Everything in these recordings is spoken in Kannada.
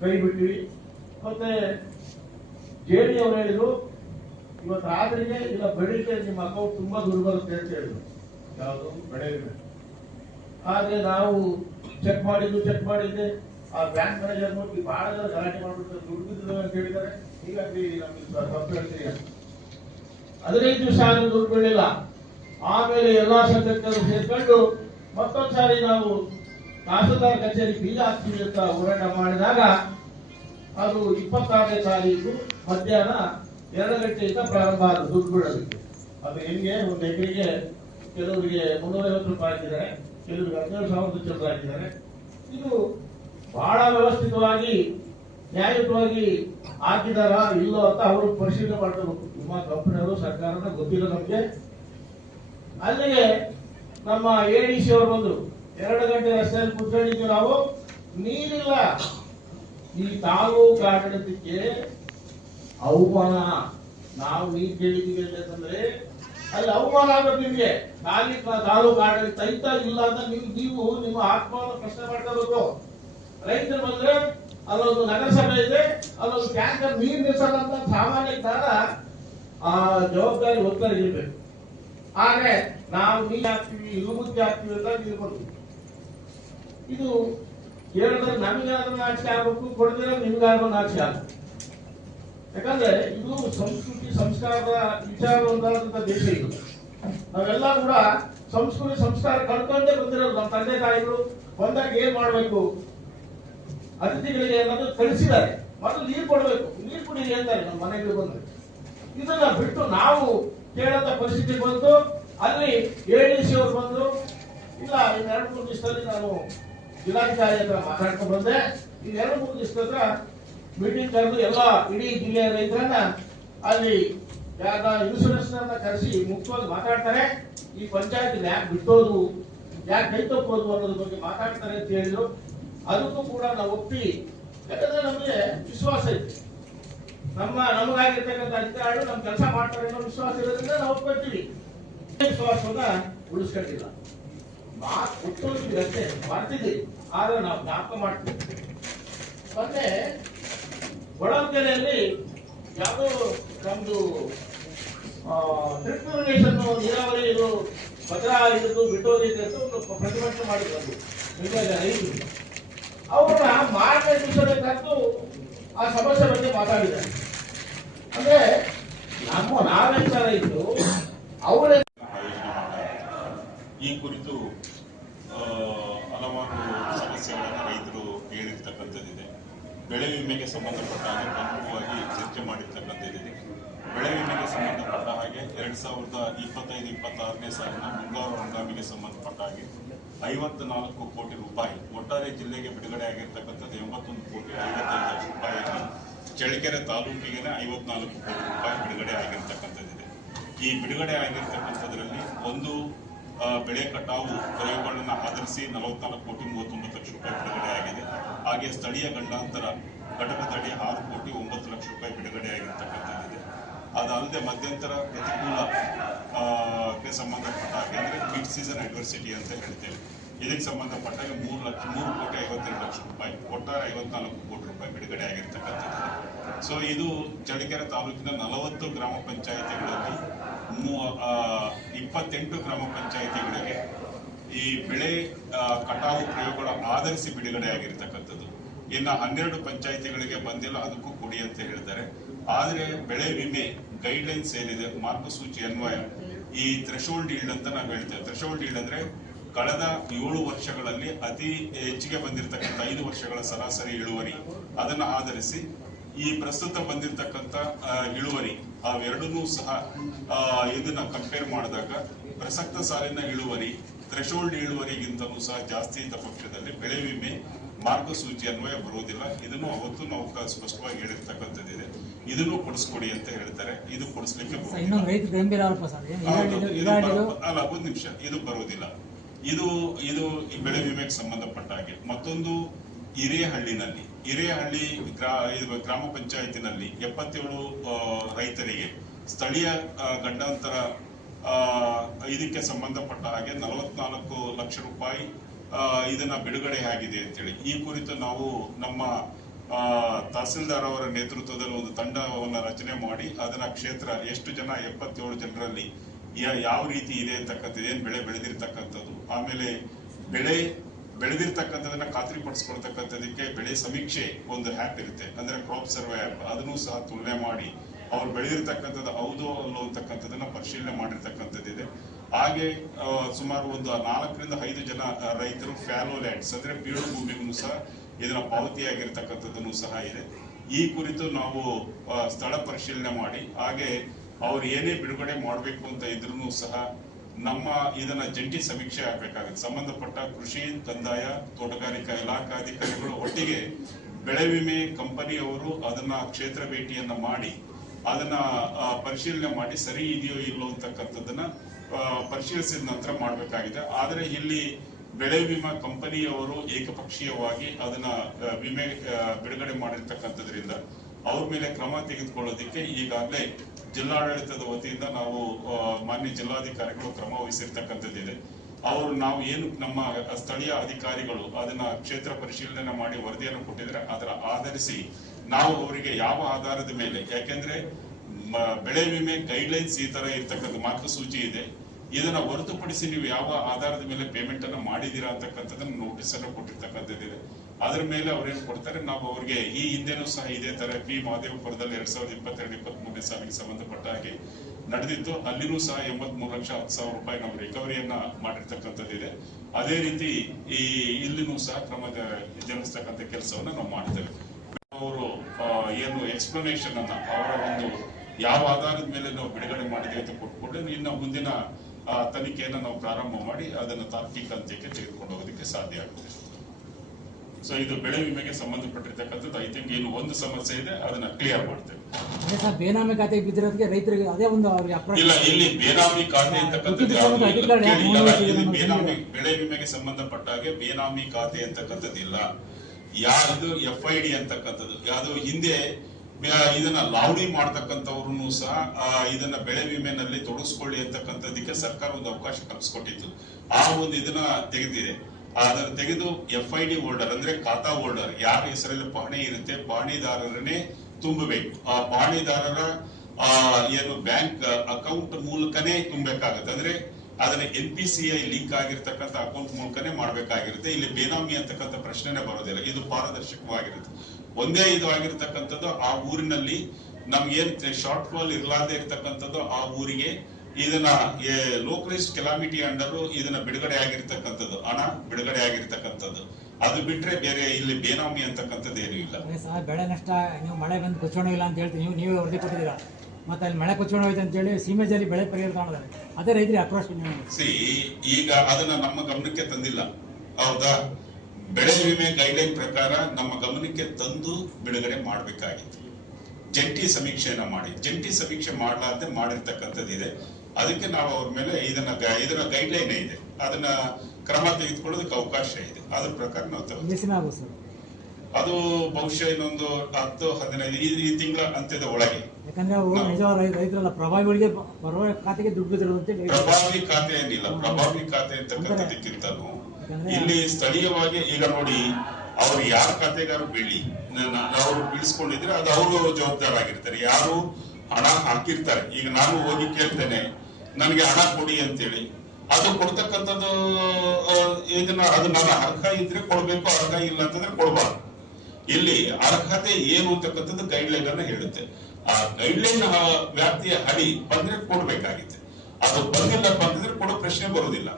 ಕೈ ಬಿಟ್ಟಿವಿ. ಮತ್ತೆ ಜೆಡಿ ಅವರು ಹೇಳಿದ್ರು ಇವತ್ತು ರಾತ್ರಿಗೆ ಇಲ್ಲ ಬೆಳಿಗ್ಗೆ ನಿಮ್ಮ ಅಕೌಂಟ್ ತುಂಬಾ ದುಡ್ಡು ಬರುತ್ತೆ ಅಂತ ಹೇಳಿದ್ರು. ಯಾವುದು ಬೆಳೆ ವಿಮೆ. ಆದ್ರೆ ನಾವು ಚೆಕ್ ಮಾಡಿದ್ದೆ ಆ ಬ್ಯಾಂಕ್ ಮ್ಯಾನೇಜರ್ ನೋಡಿ ಬಹಳ ಜನ ಗಲಾಟೆ ಮಾಡ್ಬಿಡ್ತಾರೆ, ದುಡ್ಡು ಬಿದ್ದಿದೆ ಅಂತ ಹೇಳಿದ್ದಾರೆ. ಹೀಗಾಗಿ ನಮ್ಗೆ ತಪ್ಪು ಹೇಳ್ತೀರಿ. 15 ದಿವಸ ಆದ್ರೂ ದುಡ್ಡು ಬೀಳಿಲ್ಲ. ಆಮೇಲೆ ಎಲ್ಲಾ ಸಂಘಟನೆಗಳು ಸೇರ್ಕೊಂಡು ಮತ್ತೊಂದು ಸಾರಿ ನಾವು ತಹಸೀಲ್ದಾರ್ ಕಚೇರಿ ಬೀಗ ಹಾಕ್ತೀವಿ ಅಂತ ಹೋರಾಟ ಮಾಡಿದಾಗ ಅದು 26ನೇ ತಾರೀಕು ಮಧ್ಯಾಹ್ನ 2 ಗಂಟೆಯಿಂದ ಪ್ರಾರಂಭ ಆದ ದುಡ್ಡು ಬೀಳೋದಕ್ಕೆ. ಅದು ಹೆಂಗೆ ಒಂದು ಎಕರೆಗೆ ಕೆಲವರಿಗೆ 350 ರೂಪಾಯಿ ಹಾಕಿದ್ದಾರೆ, ಕೆಲವರಿಗೆ 17,000 ಚಿಲ್ಲರೆ ಹಾಕಿದ್ದಾರೆ. ಇದು ಬಹಳ ವ್ಯವಸ್ಥಿತವಾಗಿ ನ್ಯಾಯಯುತವಾಗಿ ಹಾಕಿದಾರ ಇಲ್ಲೋ ಅಂತ ಅವರು ಪರಿಶೀಲನೆ ಮಾಡ್ಕೋಬೇಕು. ನಿಮ್ಮ ಕಂಪನಿಯವರು ಸರ್ಕಾರದ ಗೊತ್ತಿಲ್ಲ ನಮಗೆ. ಅಲ್ಲಿಗೆ ನಮ್ಮ ಎಡಿಸಿ ಅವರು ಬಂದು 2 ಗಂಟೆ ರಸ್ತೆಯಲ್ಲಿ ಕೂತ್ಕೊಂಡಿದ್ವಿ ನಾವು. ನೀರಿಲ್ಲ. ಈ ತಾಲೂಕು ಆಡಳಿತಕ್ಕೆ ಅವಮಾನ. ನಾವು ನೀರು ಕೇಳಿದ್ದೀವಿ ಅಂತಂದ್ರೆ ಅಲ್ಲಿ ಅವಮಾನ ಆಗುತ್ತೆ ನಿಮ್ಗೆ. ತಾಲೂಕು ಆಡಳಿತ ಐತ ಇಲ್ಲ ಅಂತ ನೀವು ನಿಮ್ಮ ಆತ್ಮವನ್ನು ಪ್ರಶ್ನೆ ಮಾಡ್ಕೋಬೇಕು. ರೈತರು ಬಂದ್ರೆ ಅಲ್ಲೊಂದು ನಗರಸಭೆ ಇದೆ, ಅಲ್ಲೊಂದು ಟ್ಯಾಂಕರ್ ನೀರು ನಿಲ್ಸಲ್ಲ ಅಂತ ಸಾಮಾನ್ಯ ಜ್ಞಾನ ಆ ಜವಾಬ್ದಾರಿ ಒತ್ತಡ ಇರಬೇಕು. ಆದ್ರೆ ನಾವು ನೀರು ಹಾಕ್ತೀವಿ, ಇಳುಮುಚ್ಚಿ ಹಾಕ್ತೀವಿ ಅಂತ ತಿಳ್ಕೊಂಡು ಇದು ಹೇಳಿದ್ರೆ ನಮಗಾದ್ರೂ ನಾಚಿಕೆ ಆಗ್ಬೇಕು, ಕೊಡದಿರೋ ನಿಮ್ಗಾದ್ರೂ ನಾಚಿಕೆ ಆಗ್ಬೇಕು. ಯಾಕಂದ್ರೆ ಇದು ಸಂಸ್ಕೃತಿ ಸಂಸ್ಕಾರದ ವಿಚಾರವಂತ ದೇಶ ಇದು. ನಾವೆಲ್ಲ ಕೂಡ ಸಂಸ್ಕೃತಿ ಸಂಸ್ಕಾರ ಕಳ್ಕೊಂಡೇ ಬಂದಿರೋದು. ನಮ್ಮ ತಂದೆ ತಾಯಿಗಳು ಬಂದಾಗ ಏನ್ ಮಾಡ್ಬೇಕು, ಅತಿಥಿಗಳಿಗೆ ಏನಾದ್ರು ಕಳಿಸಿದ್ದಾರೆ, ಮೊದಲು ನೀರು ಕೊಡ್ಬೇಕು, ನೀರು ಕುಡಿರಿ ಅಂತಾರೆ ನಮ್ಮ ಮನೆಗೆ ಬಂದ್ರೆ. ಇದನ್ನ ಬಿಟ್ಟು ನಾವು ಕೇಳಂತ ಪರಿಸ್ಥಿತಿ ಬಂತು. ಅಲ್ಲಿ ಎಡಿಸಿ ಅವರು ಬಂದ್ರು. ಇಲ್ಲ ಇನ್ನು 2-3 ದಿವಸದಲ್ಲಿ ನಾನು ಜಿಲ್ಲಾಧಿಕಾರಿ ಹತ್ರ ಮಾತಾಡ್ಕೊಂಡು ಬಂದೆ. ಈ 2-3 ದಿವಸದ ಹತ್ರ ಮೀಟಿಂಗ್ ಕರೆದು ಎಲ್ಲ ಇಡೀ ಜಿಲ್ಲೆಯ ರೈತರನ್ನ ಅಲ್ಲಿ ಇನ್ಸೂರೆನ್ಸ್ ಕರೆಸಿ ಮುಖ್ಯವಾಗಿ ಮಾತಾಡ್ತಾರೆ. ಈ ಪಂಚಾಯತ್ ಯಾಕೆ ಬಿಟ್ಟೋದು, ಯಾಕೆ ಕೈ ತಪ್ಪೋದು ಅನ್ನೋದ್ರ ಬಗ್ಗೆ ಮಾತಾಡ್ತಾರೆ ಅಂತ ಹೇಳಿದ್ರು. ಅದಕ್ಕೂ ಕೂಡ ನಾವು ಒಪ್ಪಿ, ಯಾಕಂದ್ರೆ ನಮಗೆ ವಿಶ್ವಾಸ ಐತಿ, ನಮಗಾಗಿರ್ತಕ್ಕಂಥ ಅಧಿಕಾರಿಗಳು ನಮ್ಮ ಕೆಲಸ ಮಾಡ್ತಾರೆ ಅನ್ನೋ ವಿಶ್ವಾಸ ಇರೋದ್ರಿಂದ ನಾವು ಒಪ್ಕೊಳ್ತೀವಿ. ವಿಶ್ವಾಸವನ್ನ ಉಳಿಸ್ಕೊಂಡಿಲ್ಲ, ಮಾತು ಕೊಟ್ಟೋಗ್ತೀವಿ ಅಷ್ಟೇ, ಮಾಡ್ತಿದ್ದೀವಿ. ಆದ್ರೆ ನಾವು ಜ್ಞಾಪಕ ಮಾಡ್ತೀವಿ. ಮತ್ತೆ ಹೊಳಲ್ಕೆರೆಯಲ್ಲಿ ಯಾವುದೋ ನಮ್ದು ಟ್ರಿಪ್ಯುರೇಷನ್ ನೀರಾವರಿ ಇದು ಭದ್ರಾ ಇದ್ದು ಬಿಟ್ಟೋದಿದೆ ಅಂತ ಒಂದು ಪ್ರತಿಭಟನೆ ಮಾಡಿದ್ರು ರೈತರು. ಅವ್ರನ್ನ ಮಾರನೇ ದಿವಸದ ಕರೆದು ಆ ಸಮಸ್ಯೆ ಬಗ್ಗೆ ಮಾತಾಡಿದ್ದಾರೆ. ಅಂದ್ರೆ ನಾವೆಂತ ರೈತರು ಅವರೇ ಈ ಕುರಿತು ಹಲವಾರು ಸಮಸ್ಯೆಗಳನ್ನು ರೈತರು ಹೇಳಿರ್ತಕ್ಕಂಥದ್ದಿದೆ. ಬೆಳೆ ವಿಮೆಗೆ ಸಂಬಂಧಪಟ್ಟ ಹಾಗೆ ಪ್ರಮುಖವಾಗಿ ಚರ್ಚೆ ಮಾಡಿರ್ತಕ್ಕಂಥದ್ದಿದೆ. ಬೆಳೆ ವಿಮೆಗೆ ಸಂಬಂಧಪಟ್ಟ ಹಾಗೆ 2025-26ನೇ ಸಾಲಿನ ಮುಂಗಾರು ಹಂಗಾಮಿಗೆ ಸಂಬಂಧಪಟ್ಟ ಹಾಗೆ 54 ಕೋಟಿ ರೂಪಾಯಿ ಒಟ್ಟಾರೆ ಜಿಲ್ಲೆಗೆ ಬಿಡುಗಡೆ ಆಗಿರ್ತಕ್ಕಂಥದ್ದು 81 ಕೋಟಿ 55 ಲಕ್ಷ ರೂಪಾಯಿಯನ್ನು ಚಳ್ಳಕೆರೆ ತಾಲೂಕಿಗೆ 54 ಕೋಟಿ ರೂಪಾಯಿ ಬಿಡುಗಡೆ ಆಗಿರ್ತಕ್ಕಂಥದ್ದಿದೆ. ಈ ಬಿಡುಗಡೆ ಆಗಿರ್ತಕ್ಕಂಥದ್ರಲ್ಲಿ ಒಂದು ಬೆಳೆ ಕಟಾವು ಪ್ರಯೋಗಗಳನ್ನು ಆಧರಿಸಿ 44 ಕೋಟಿ 39 ಲಕ್ಷ ರೂಪಾಯಿ ಬಿಡುಗಡೆ ಆಗಿದೆ. ಹಾಗೆ ಸ್ಥಳೀಯ ಗಂಡಾಂತರ ಘಟಕದಡಿ 6 ಕೋಟಿ 9 ಲಕ್ಷ ರೂಪಾಯಿ ಬಿಡುಗಡೆ ಆಗಿರ್ತಕ್ಕಂಥದ್ದಿದೆ. ಅದಲ್ಲದೆ ಮಧ್ಯಂತರ ಪ್ರತಿಕೂಲಕ್ಕೆ ಸಂಬಂಧಪಟ್ಟ ಹಾಗೆ ಅಂದರೆ ಮಿಡ್ ಸೀಸನ್ ಅಡ್ವರ್ಸಿಟಿ ಅಂತ ಹೇಳ್ತೇವೆ, ಇದಕ್ಕೆ ಸಂಬಂಧಪಟ್ಟಾಗ 3 ಕೋಟಿ 52 ಲಕ್ಷ ರೂಪಾಯಿ ಒಟ್ಟಾರೆ 54 ಕೋಟಿ ರೂಪಾಯಿ ಬಿಡುಗಡೆ ಆಗಿರ್ತಕ್ಕಂಥದ್ದು. ಸೊ ಇದು ಚಳ್ಳಕೆರೆ ತಾಲೂಕಿನ 40 ಗ್ರಾಮ ಪಂಚಾಯಿತಿಗಳಲ್ಲಿ 28 ಗ್ರಾಮ ಪಂಚಾಯಿತಿಗಳಿಗೆ ಈ ಬೆಳೆ ಕಟಾವು ಪ್ರಯೋಗಗಳ ಆಧರಿಸಿ ಬಿಡುಗಡೆ ಆಗಿರ್ತಕ್ಕಂಥದ್ದು. ಇನ್ನು 12 ಪಂಚಾಯಿತಿಗಳಿಗೆ ಬಂದಿಲ್ಲ, ಅದಕ್ಕೂ ಕೊಡಿ ಅಂತ ಹೇಳ್ತಾರೆ. ಆದರೆ ಬೆಳೆ ವಿಮೆ ಗೈಡ್ಲೈನ್ಸ್ ಏನಿದೆ, ಮಾರ್ಗಸೂಚಿ ಅನ್ವಯ ಈ ಥ್ರೆಶೋಲ್ಡ್ ಈಲ್ಡ್ ಅಂತ ನಾವು ಹೇಳ್ತೇವೆ. ಥ್ರೆಶೋಲ್ಡ್ ಈಲ್ಡ್ ಅಂದ್ರೆ ಕಳೆದ 7 ವರ್ಷಗಳಲ್ಲಿ ಅತಿ ಹೆಚ್ಚಿಗೆ ಬಂದಿರತಕ್ಕಂಥ 5 ವರ್ಷಗಳ ಸರಾಸರಿ ಇಳುವರಿ, ಅದನ್ನು ಆಧರಿಸಿ ಈ ಪ್ರಸ್ತುತ ಬಂದಿರತಕ್ಕಂಥ ಇಳುವರಿ ಅವೆರಡನ್ನೂ ಸಹ ಇದನ್ನ ಕಂಪೇರ್ ಮಾಡಿದಾಗ ಪ್ರಸಕ್ತ ಸಾಲಿನ ಇಳುವರಿ ಥ್ರೆಶೋಲ್ಡ್ ಇಳುವರಿಗಿಂತಲೂ ಸಹ ಜಾಸ್ತಿ ಇದ್ದ ಪಕ್ಷದಲ್ಲಿ ಬೆಳೆ ವಿಮೆ ಮಾರ್ಗಸೂಚಿ ಅನ್ವಯ ಬರುವುದಿಲ್ಲ. ಇದನ್ನು ಅವತ್ತು ನಾವು ಸ್ಪಷ್ಟವಾಗಿ ಹೇಳಿರ್ತಕ್ಕಂಥದ್ದಿದೆ. ಇದನ್ನು ಕೊಡಿಸ್ಕೊಡಿ ಅಂತ ಹೇಳ್ತಾರೆ. ಇದು ಕೊಡಿಸ್ಲಿಕ್ಕೆ ಅಲ್ಲ, ಒಂದು ನಿಮಿಷ, ಇದು ಬರುವುದಿಲ್ಲ. ಇದು ಬೆಳೆ ವಿಮೆಗೆ ಸಂಬಂಧಪಟ್ಟ ಹಾಗೆ. ಮತ್ತೊಂದು ಹಿರೇಹಳ್ಳಿ ಗ್ರಾಮ ಪಂಚಾಯತಿನಲ್ಲಿ 77 ರೈತರಿಗೆ ಸ್ಥಳೀಯ ಗಂಡಾಂತರ ಇದಕ್ಕೆ ಸಂಬಂಧಪಟ್ಟ ಹಾಗೆ 44 ಲಕ್ಷ ರೂಪಾಯಿ ಇದನ್ನ ಬಿಡುಗಡೆ ಆಗಿದೆ ಅಂತೇಳಿ ಈ ಕುರಿತು ನಾವು ನಮ್ಮ ತಹಸೀಲ್ದಾರ್ ಅವರ ನೇತೃತ್ವದಲ್ಲಿ ಒಂದು ತಂಡವನ್ನು ರಚನೆ ಮಾಡಿ ಅದನ್ನ ಕ್ಷೇತ್ರ ಎಷ್ಟು ಜನ 77 ಜನರಲ್ಲಿ ಯಾವ ರೀತಿ ಇದೆ ಅಂತಕ್ಕಂಥದ್ದು, ಏನ್ ಬೆಳೆ ಬೆಳೆದಿರ್ತಕ್ಕಂಥದ್ದು, ಆಮೇಲೆ ಬೆಳೆ ಬೆಳೆದಿರ್ತಕ್ಕಂಥದನ್ನ ಖಾತ್ರಿಪಡಿಸ್ಕೊಳ್ತಕ್ಕಂಥದಕ್ಕೆ ಬೆಳೆ ಸಮೀಕ್ಷೆ ಒಂದು ಆ್ಯಪ್ ಇರುತ್ತೆ, ಅಂದ್ರೆ ಕ್ರಾಪ್ ಸರ್ವೆ ಆ್ಯಪ್, ಅದನ್ನು ಸಹ ತುಲನೆ ಮಾಡಿ ಅವ್ರು ಬೆಳೆದಿರ್ತಕ್ಕಂಥದ್ದು ಹೌದು ಅಲ್ಲೋ ಅಂತಕ್ಕಂಥದನ್ನ ಪರಿಶೀಲನೆ ಮಾಡಿರ್ತಕ್ಕಂಥದ್ದಿದೆ. ಹಾಗೆ ಸುಮಾರು ಒಂದು 4 ರಿಂದ 5 ಜನ ರೈತರು ಫ್ಯಾಲೋ ಲ್ಯಾಂಡ್ಸ್ ಅಂದ್ರೆ ಬೀಳು ಭೂಮಿಗೂ ಸಹ ಇದನ್ನ ಪಾವತಿಯಾಗಿರ್ತಕ್ಕಂಥದ್ದನ್ನು ಸಹ ಇದೆ. ಈ ಕುರಿತು ನಾವು ಸ್ಥಳ ಪರಿಶೀಲನೆ ಮಾಡಿ ಹಾಗೆ ಅವ್ರು ಏನೇ ಬಿಡುಗಡೆ ಮಾಡಬೇಕು ಅಂತ ಇದ್ರೂ ಸಹ ನಮ್ಮ ಇದನ್ನ ಜಂಟಿ ಸಮೀಕ್ಷೆ ಆಗ್ಬೇಕಾಗುತ್ತೆ. ಸಂಬಂಧಪಟ್ಟ ಕೃಷಿ, ಕಂದಾಯ, ತೋಟಗಾರಿಕಾ ಇಲಾಖಾಧಿಕಾರಿಗಳು ಒಟ್ಟಿಗೆ ಬೆಳೆ ವಿಮೆ ಕಂಪನಿಯವರು ಅದನ್ನ ಕ್ಷೇತ್ರ ಭೇಟಿಯನ್ನ ಮಾಡಿ ಅದನ್ನ ಪರಿಶೀಲನೆ ಮಾಡಿ ಸರಿ ಇದೆಯೋ ಇಲ್ಲೋ ಅಂತಕ್ಕಂಥದ್ದನ್ನ ಪರಿಶೀಲಿಸಿದ ನಂತರ ಮಾಡಬೇಕಾಗಿದೆ. ಆದರೆ ಇಲ್ಲಿ ಬೆಳೆ ವಿಮಾ ಕಂಪನಿಯವರು ಏಕಪಕ್ಷೀಯವಾಗಿ ಅದನ್ನ ವಿಮೆ ಬಿಡುಗಡೆ ಮಾಡಿರ್ತಕ್ಕಂಥದ್ರಿಂದ ಅವ್ರ ಮೇಲೆ ಕ್ರಮ ತೆಗೆದುಕೊಳ್ಳೋದಕ್ಕೆ ಈಗಾಗಲೇ ಜಿಲ್ಲಾಡಳಿತದ ವತಿಯಿಂದ ನಾವು ಮಾನ್ಯ ಜಿಲ್ಲಾಧಿಕಾರಿಗಳು ಕ್ರಮ ವಹಿಸಿರ್ತಕ್ಕಂಥದ್ದಿದೆ. ನಾವು ಏನು ನಮ್ಮ ಸ್ಥಳೀಯ ಅಧಿಕಾರಿಗಳು ಅದನ್ನ ಕ್ಷೇತ್ರ ಪರಿಶೀಲನೆ ಮಾಡಿ ವರದಿಯನ್ನು ಕೊಟ್ಟಿದ್ರೆ ಅದರ ಆಧರಿಸಿ ನಾವು ಅವರಿಗೆ ಯಾವ ಆಧಾರದ ಮೇಲೆ, ಯಾಕೆಂದ್ರೆ ಬೆಳೆ ವಿಮೆ ಗೈಡ್ಲೈನ್ಸ್ ಈ ತರ ಇರ್ತಕ್ಕಂಥ ಮಾರ್ಗಸೂಚಿ ಇದೆ, ಇದನ್ನ ಹೊರತುಪಡಿಸಿ ನೀವು ಯಾವ ಆಧಾರದ ಮೇಲೆ ಪೇಮೆಂಟ್ ಅನ್ನ ಮಾಡಿದೀರಾ ಅಂತಕ್ಕಂಥದ್ದನ್ನ ನೋಟಿಸ್ ಅನ್ನು ಕೊಟ್ಟಿರ್ತಕ್ಕಂಥದ್ದಿದೆ. ಅದರ ಮೇಲೆ ಅವ್ರೇನು ಕೊಡ್ತಾರೆ, ನಾವು ಅವ್ರಿಗೆ ಈ ಹಿಂದೆನೂ ಸಹ ಇದೇ ತರ ಪಿ ಮಹದೇವಪುರದಲ್ಲಿ 2022-23 ಸಾಲಿಗೆ ಸಂಬಂಧಪಟ್ಟ ಹಾಗೆ ನಡೆದಿತ್ತು, ಅಲ್ಲಿನೂ ಸಹ 83,10,00,000 ರೂಪಾಯಿ ನಾವು ರಿಕವರಿಯನ್ನ ಮಾಡಿರ್ತಕ್ಕಂಥದ್ದಿದೆ. ಅದೇ ರೀತಿ ಇಲ್ಲಿನೂ ಸಹ ಕ್ರಮ ಜರುಗಿಸ್ತಕ್ಕಂಥ ಕೆಲಸವನ್ನ ನಾವು ಮಾಡ್ತೇವೆ. ಅವರು ಏನು ಎಕ್ಸ್ಪ್ಲನೇಷನ್ ಅನ್ನ ಅವರ ಒಂದು ಯಾವ ಆಧಾರದ ಮೇಲೆ ನಾವು ಬಿಡುಗಡೆ ಮಾಡಿದ್ವಿ ಅಂತ ಕೊಟ್ಕೊಂಡು ಇನ್ನು ಮುಂದಿನ ತನಿಖೆಯನ್ನು ನಾವು ಪ್ರಾರಂಭ ಮಾಡಿ ಅದನ್ನು ತಾರ್ಕಿಕ ಅಂತ್ಯಕ್ಕೆ ತೆಗೆದುಕೊಂಡು ಹೋಗೋದಕ್ಕೆ ಸಾಧ್ಯ ಆಗುತ್ತೆ. ಸೊ ಇದು ಬೆಳೆ ವಿಮೆಗೆ ಸಂಬಂಧಪಟ್ಟಿರ್ತಕ್ಕಂಥದ್ದು. ಐ ಥಿಂಕ್ ಏನು ಒಂದು ಸಮಸ್ಯೆ ಇದೆ ಅದನ್ನ ಕ್ಲಿಯರ್ ಮಾಡ್ತೇವೆ. ಬೇನಾಮಿ ಖಾತೆಗೆ ಬಿದ್ದಿರೋದಕ್ಕೆ ರೈತರಿಗೆ ಅದೇ ಒಂದು ಇಲ್ಲ, ಇಲ್ಲಿ ಬೇನಾಮಿ ಖಾತೆ ಅಂತಕ್ಕಂಥದ್ದು ಬೆಳೆ ವಿಮೆಗೆ ಸಂಬಂಧಪಟ್ಟ ಹಾಗೆ ಬೇನಾಮಿ ಖಾತೆ ಅಂತಕ್ಕಂಥದ್ದಿಲ್ಲ. ಯಾವುದು FID ಅಂತಕ್ಕಂಥದ್ದು ಯಾವುದು ಹಿಂದೆ ಇದನ್ನ ಲಾವಣಿ ಮಾಡ್ತಕ್ಕಂಥವ್ರು ಸಹ ಇದನ್ನ ಬೆಳೆ ವಿಮೆನಲ್ಲಿ ತೊಡಗಿಸ್ಕೊಳ್ಳಿ ಅಂತಕ್ಕಂಥದಕ್ಕೆ ಸರ್ಕಾರ ಒಂದು ಅವಕಾಶ ಕಲ್ಪಿಸ್ಕೊಟ್ಟಿತ್ತು. ಆ ಒಂದು ಇದನ್ನ ತೆಗೆದಿದೆ. ಅದರ ತೆಗೆದು FID ಹೋಲ್ಡರ್ ಅಂದ್ರೆ ಖಾತಾ ಹೋಲ್ಡರ್ ಯಾರ ಹೆಸರಲ್ಲಿ ಪಹಣಿ ಇರುತ್ತೆ ಪಹಣಿದಾರರನ್ನೇ ತುಂಬಬೇಕು. ಆ ಪಹಣಿದಾರರ ಏನು ಬ್ಯಾಂಕ್ ಅಕೌಂಟ್ ಮೂಲಕನೇ ತುಂಬಬೇಕಾಗತ್ತೆ. ಅಂದ್ರೆ ಅದನ್ನ NPCI ಲಿಂಕ್ ಆಗಿರ್ತಕ್ಕಂಥ ಅಕೌಂಟ್ ಮೂಲಕನೇ ಮಾಡ್ಬೇಕಾಗಿರುತ್ತೆ. ಇಲ್ಲಿ ಬೇನಾಮಿ ಅಂತಕ್ಕಂಥ ಪ್ರಶ್ನೆನೇ ಬರೋದಿಲ್ಲ. ಇದು ಪಾರದರ್ಶಕವಾಗಿರುತ್ತೆ. ಒಂದೇ ಇದು ಆಗಿರ್ತಕ್ಕಂಥದ್ದು ಆ ಊರಿನಲ್ಲಿ ನಮ್ಗೇನ್ ಶಾರ್ಟ್ ಫಾಲ್ ಇರ್ಲಾರ್ದೆ ಇರ್ತಕ್ಕಂಥದ್ದು ಆ ಊರಿಗೆ ಇದನ್ನ ಲೋಕಲೈಸ್ಡ್ ಕೆಲಾಮಿಟಿ ಅಂಡರ್ ಇದನ್ನ ಬಿಡುಗಡೆ ಆಗಿರ್ತಕ್ಕಂಥದ್ದು, ಹಣ ಬಿಡುಗಡೆ ಆಗಿರ್ತಕ್ಕಂಥದ್ದು. ಅದು ಬಿಟ್ರೆ ಬೇರೆ ಇಲ್ಲಿ ಬೇನಾಮಿ ಅಂತಕ್ಕಂಥದ್ದು ಏನೂ ಇಲ್ಲ. ಬೆಳೆ ನಷ್ಟ ನೀವು ಮಳೆ ಬಂದು ಕೊಚ್ಚೋಣ ಇಲ್ಲ ಅಂತ ಹೇಳ್ತೀವಿ, ನೀವೇ ವರದಿ ಕೊಟ್ಟಿದ್ದೀರಾ. ಮತ್ತೆ ಅಲ್ಲಿ ಮಳೆ ಕೊಚ್ಚೋಣ ಹೋಯ್ತು ಅಂತ ಹೇಳಿ ಸೀಮೆಜಲ್ಲಿ ಬೆಳೆ ಪರಿಹಾರ ತಗೊಂಡಿದ್ದಾರೆ. ಅದೇ ರೈತರಿಗೆ ಅಪ್ರೋಚ್. ಈಗ ಅದನ್ನ ನಮ್ಮ ಗಮನಕ್ಕೆ ತಂದಿಲ್ಲ, ಹೌದಾ? ಬೆಳೆ ವಿಮೆ ಗೈಡ್ಲೈನ್ ಪ್ರಕಾರ ನಮ್ಮ ಗಮನಕ್ಕೆ ತಂದು ಬಿಡುಗಡೆ ಮಾಡಬೇಕಾಗಿತ್ತು. ಜಂಟಿ ಸಮೀಕ್ಷೆಯನ್ನ ಮಾಡಿ, ಜಂಟಿ ಸಮೀಕ್ಷೆ ಮಾಡಲಾರ್ದೆ ಮಾಡಿರ್ತಕ್ಕಂಥದ್ದಿದೆ. ಅದಕ್ಕೆ ನಾವು ಅವ್ರ ಮೇಲೆ ಇದರ ಗೈಡ್ಲೈನ್ ಇದೆ, ಅದನ್ನ ಕ್ರಮ ತೆಗೆದುಕೊಳ್ಳೋದಕ್ಕೆ ಅವಕಾಶ ಇದೆ. ಅದ್ರ ಪ್ರಕಾರ ನಾವು ಅದು ಬಹುಶಃ ಇನ್ನೊಂದು 10-15 ಈ ತಿಂಗಳ ಅಂತ್ಯದ ಒಳಗೆ. ಯಾಕಂದ್ರೆ ರೈತರಲ್ಲ ಪ್ರಭಾವಿಗಳಿಗೆ ಬರುವ ಖಾತೆಗೆ ದುಡ್ಡು ಬಿದ್ದಿರೋದಂತೆ. ಪ್ರಭಾವಿ ಖಾತೆ ಏನಿಲ್ಲ, ಪ್ರಭಾವಿ ಖಾತೆ ಅಂತಕ್ಕಂಥದಕ್ಕಿಂತಲೂ ಇಲ್ಲಿ ಸ್ಥಳೀಯವಾಗಿ ಈಗ ನೋಡಿ, ಅವ್ರು ಯಾರ ಖಾತೆಗಾರು ಬೀಳಿ ಅವರು ಬೀಳಿಸ್ಕೊಂಡಿದ್ರೆ ಅದು ಅವರು ಜವಾಬ್ದಾರಾಗಿರ್ತಾರೆ. ಯಾರು ಹಣ ಹಾಕಿರ್ತಾರೆ, ಈಗ ನಾನು ಹೋಗಿ ಕೇಳ್ತೇನೆ ನನಗೆ ಹಣ ಕೊಡಿ ಅಂತೇಳಿ, ಅದು ಕೊಡ್ತಕ್ಕಂಥದ್ದು ಇದನ್ನ ಅದು ನನ್ನ ಅರ್ಹ ಇದ್ರೆ ಕೊಡ್ಬೇಕು, ಅರ್ಹ ಇಲ್ಲ ಅಂತಂದ್ರೆ ಕೊಡಬಾರ್ದು. ಇಲ್ಲಿ ಅರ್ಹತೆ ಏನು ಅಂತಕ್ಕಂಥದ್ದು ಗೈಡ್ಲೈನ್ ಅನ್ನ ಹೇಳುತ್ತೆ. ಆ ಗೈಡ್ಲೈನ್ ವ್ಯಾಪ್ತಿಯ ಅಡಿ ಬಂದ್ರೆ ಕೊಡ್ಬೇಕಾಗಿತ್ತು. ಅದು ಬಂದಿಲ್ಲಪ್ಪ ಅಂತಂದ್ರೆ ಕೊಡೋ ಪ್ರಶ್ನೆ ಬರುವುದಿಲ್ಲ.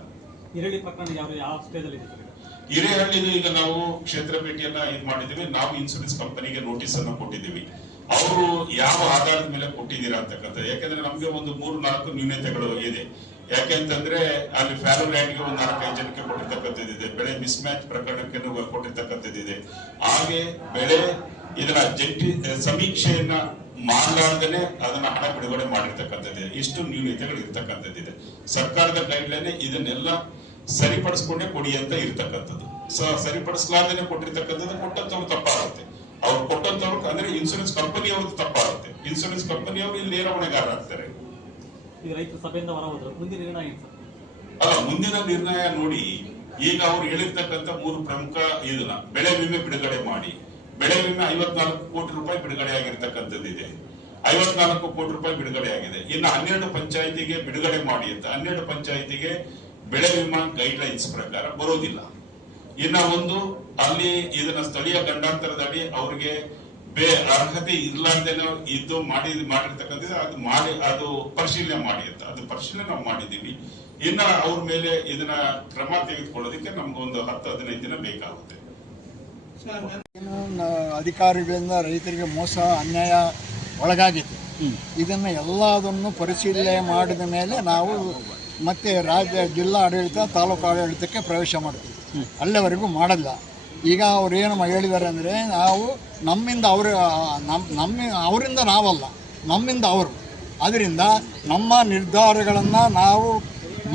ಹಿರೇಹಳ್ಳಿ ಪ್ರಕರಣ ಯಾವ ಸ್ಟೇಜ್ ಅಲ್ಲಿ ಇದೆ? ಹಿರೇಹಳ್ಳಿದು ಈಗ ನಾವು ಕ್ಷೇತ್ರ ಭೇಟಿಯನ್ನ ಇದು ಮಾಡಿದ್ದೀವಿ. ನಾವು ಇನ್ಸೂರೆನ್ಸ್ ಕಂಪನಿಗೆ ನೋಟಿಸ್ ಅನ್ನು ಕೊಟ್ಟಿದ್ದೀವಿ. ಅವರು ಯಾವ ಆಧಾರದ ಮೇಲೆ ಕೊಟ್ಟಿದ್ದೀರಾ ಅಂತಕ್ಕಂಥ, ಯಾಕಂದ್ರೆ ನಮ್ಗೆ ಒಂದು 3-4 ನ್ಯೂನತೆಗಳು ಇದೆ. ಯಾಕೆಂತಂದ್ರೆ ಅಲ್ಲಿ ಫ್ಯಾಲೋ ಲ್ಯಾಂಡ್ಗೆ ಒಂದು 4-5 ಜನಕ್ಕೆ ಕೊಟ್ಟಿರ್ತಕ್ಕಂಥದ್ದಿದೆ, ಬೆಳೆ ಮಿಸ್ ಮ್ಯಾಚ್ ಪ್ರಕರಣಕ್ಕೆ ಕೊಟ್ಟಿರ್ತಕ್ಕಂಥದ್ದಿದೆ. ಹಾಗೆ ಬೆಳೆ ಇದನ್ನ ಜಂಟಿ ಸಮೀಕ್ಷೆಯನ್ನ ಮಾಡಲಾರ್ದೇನೆ ಅದನ್ನ ಹಣ ಬಿಡುಗಡೆ ಮಾಡಿರ್ತಕ್ಕಂಥದ್ದಿದೆ. ಇಷ್ಟು ನ್ಯೂನತೆಗಳು ಇರ್ತಕ್ಕಂಥದ್ದಿದೆ. ಸರ್ಕಾರದ ಗೈಡ್ಲೈನ್ ಇದನ್ನೆಲ್ಲ ಸರಿಪಡಿಸ್ಕೊಂಡೇ ಕೊಡಿ ಅಂತ ಇರ್ತಕ್ಕಂಥದ್ದು. ಸರಿಪಡಿಸಲಾರ್ದೇನೆ ಕೊಟ್ಟಿರ್ತಕ್ಕಂಥದ್ದು ಕೊಟ್ಟಂತವ್ರು ತಪ್ಪಾಗುತ್ತೆ. ಅವ್ರು ಕೊಟ್ಟಂತವ್ರು ಅಂದ್ರೆ ಇನ್ಸೂರೆನ್ಸ್ ಕಂಪನಿ ಅವ್ರದ್ದು ತಪ್ಪಾಗುತ್ತೆ. ಇನ್ಸೂರೆನ್ಸ್ ಕಂಪನಿಯವರು ಇಲ್ಲಿ ನೇರ ಹೊಣೆಗಾರರಾಗ್ತಾರೆ. ರೈತರ ಸಭೆಯಿಂದ ಹೊರ ಹೋದ್ರು, ಮುಂದಿನ ನಿರ್ಣಯ ಅಲ್ಲ, ಮುಂದಿನ ನಿರ್ಣಯ ನೋಡಿ. ಈಗ ಅವ್ರು ಹೇಳಿರ್ತಕ್ಕಂಥ 3 ಪ್ರಮುಖ ಇದನ್ನ ಬೆಳೆ ವಿಮೆ ಬಿಡುಗಡೆ ಮಾಡಿ, ಬೆಳೆ ವಿಮೆ 54 ಕೋಟಿ ರೂಪಾಯಿ ಬಿಡುಗಡೆ ಆಗಿರ್ತಕ್ಕಂಥದ್ದಿದೆ. 54 ಕೋಟಿ ರೂಪಾಯಿ ಬಿಡುಗಡೆ ಆಗಿದೆ. ಇನ್ನು 12 ಪಂಚಾಯಿತಿಗೆ ಬಿಡುಗಡೆ ಮಾಡಿ ಅಂತ 12 ಪಂಚಾಯಿತಿಗೆ ಬೆಳೆ ವಿಮಾ ಗೈಡ್ ಲೈನ್ಸ್ ಪ್ರಕಾರ ಬರೋದಿಲ್ಲ. ಇನ್ನ ಒಂದು ಅಲ್ಲಿ ಇದನ್ನ ಸ್ಥಳೀಯ ಗಂಡಾಂತರದಡಿ ಅವ್ರಿಗೆ ಅರ್ಹತೆ ಇರ್ಲಾರ್ದೇನೋ ಇದ್ದು ಮಾಡಿರ್ತಕ್ಕಂಥದ್ದು ಅದು ಪರಿಶೀಲನೆ ಮಾಡಿ ಅಂತ ಅದು ಪರಿಶೀಲನೆ ನಾವು ಮಾಡಿದೀವಿ. ಇನ್ನ ಅವ್ರ ಮೇಲೆ ಇದನ್ನ ಕ್ರಮ ತೆಗೆದುಕೊಳ್ಳೋದಕ್ಕೆ ನಮ್ಗೊಂದು 10-15 ದಿನ ಬೇಕಾಗುತ್ತೆ. ಅಧಿಕಾರಿಗಳಿಂದ ರೈತರಿಗೆ ಮೋಸ ಅನ್ಯಾಯ ಒಳಗಾಗಿದೆ. ಇದನ್ನು ಎಲ್ಲದನ್ನು ಪರಿಶೀಲನೆ ಮಾಡಿದ ಮೇಲೆ ನಾವು ಮತ್ತೆ ಜಿಲ್ಲಾ ಆಡಳಿತ ತಾಲೂಕು ಆಡಳಿತಕ್ಕೆ ಪ್ರವೇಶ ಮಾಡ್ತೀವಿ. ಅಲ್ಲಿವರೆಗೂ ಮಾಡಲ್ಲ. ಈಗ ಅವ್ರೇನು ಹೇಳಿದ್ದಾರೆ ಅಂದರೆ ನಾವು ನಮ್ಮಿಂದ ಅವರಿಂದ ನಾವಲ್ಲ, ನಮ್ಮಿಂದ ಅವರು. ಅದರಿಂದ ನಮ್ಮ ನಿರ್ಧಾರಗಳನ್ನು ನಾವು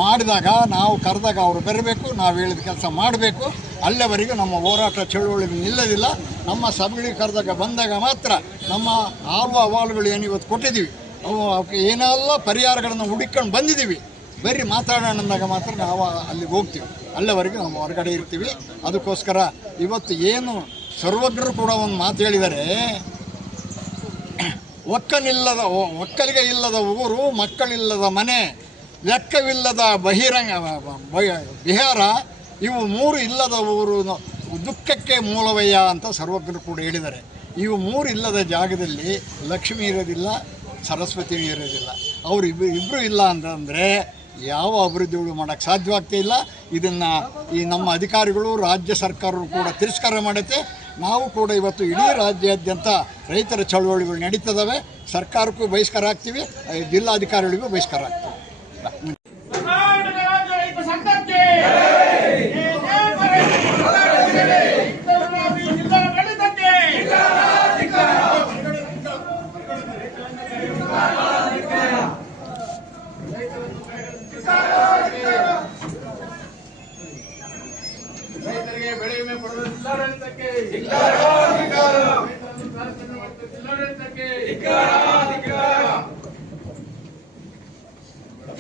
ಮಾಡಿದಾಗ ನಾವು ಕರೆದಾಗ ಅವರು ಬರಬೇಕು, ನಾವು ಹೇಳಿದ ಕೆಲಸ ಮಾಡಬೇಕು. ಅಲ್ಲಿವರೆಗೂ ನಮ್ಮ ಹೋರಾಟ ಚಳುವಳಿ ನಿಲ್ಲೋದಿಲ್ಲ. ನಮ್ಮ ಸಭೆಗಳಿಗೆ ಕರೆದಾಗ ಬಂದಾಗ ಮಾತ್ರ ನಮ್ಮ ಅಹವಾಲುಗಳು ಏನು ಇವತ್ತು ಕೊಟ್ಟಿದ್ದೀವಿ ಅವಕ್ಕೆ ಏನೆಲ್ಲ ಪರಿಹಾರಗಳನ್ನು ಹುಡುಕೊಂಡು ಬಂದಿದ್ದೀವಿ, ಬರೀ ಮಾತಾಡೋಣ ಅಂದಾಗ ಮಾತ್ರ ನಾವು ಅಲ್ಲಿಗೆ ಹೋಗ್ತೀವಿ. ಅಲ್ಲಿವರೆಗೂ ನಾವು ಹೊರಗಡೆ ಇರ್ತೀವಿ. ಅದಕ್ಕೋಸ್ಕರ ಇವತ್ತು ಏನು ಸರ್ವಜ್ಞರು ಕೂಡ ಒಂದು ಮಾತು ಹೇಳಿದ್ದಾರೆ, ಒಕ್ಕಲಿಗೆ ಇಲ್ಲದ ಊರು, ಮಕ್ಕಳಿಲ್ಲದ ಮನೆ, ಲೆಕ್ಕವಿಲ್ಲದ ಬಿಹಾರ, ಇವು 3 ಇಲ್ಲದ ಊರು ದುಃಖಕ್ಕೆ ಮೂಲವಯ್ಯ ಅಂತ ಸರ್ವಜ್ಞರು ಕೂಡ ಹೇಳಿದ್ದಾರೆ. ಇವು 3 ಇಲ್ಲದ ಜಾಗದಲ್ಲಿ ಲಕ್ಷ್ಮಿ ಇರೋದಿಲ್ಲ, ಸರಸ್ವತಿನೂ ಇರೋದಿಲ್ಲ. ಅವರು ಇಬ್ಬರು ಇಲ್ಲ ಅಂತಂದರೆ ಯಾವ ಅಭಿವೃದ್ಧಿಗಳು ಮಾಡೋಕ್ಕೆ ಸಾಧ್ಯವಾಗ್ತಾ ಇಲ್ಲ. ಇದನ್ನು ಈ ನಮ್ಮ ಅಧಿಕಾರಿಗಳು, ರಾಜ್ಯ ಸರ್ಕಾರವು ಕೂಡ ತಿರಸ್ಕಾರ ಮಾಡುತ್ತೆ. ನಾವು ಕೂಡ ಇವತ್ತು ಇಡೀ ರಾಜ್ಯಾದ್ಯಂತ ರೈತರ ಚಳವಳಿಗಳು ನಡೀತದವೆ. ಸರ್ಕಾರಕ್ಕೂ ಬಹಿಷ್ಕಾರ ಆಗ್ತೀವಿ, ಜಿಲ್ಲಾಧಿಕಾರಿಗಳಿಗೂ ಬಹಿಷ್ಕಾರ ಆಗ್ತೀವಿ. ರೈತರಿಗೆ ಬೆಳೆ ವಿಮೆ ಕೊಡುವ ಜಿಲ್ಲಾಡಳಿತಕ್ಕೆ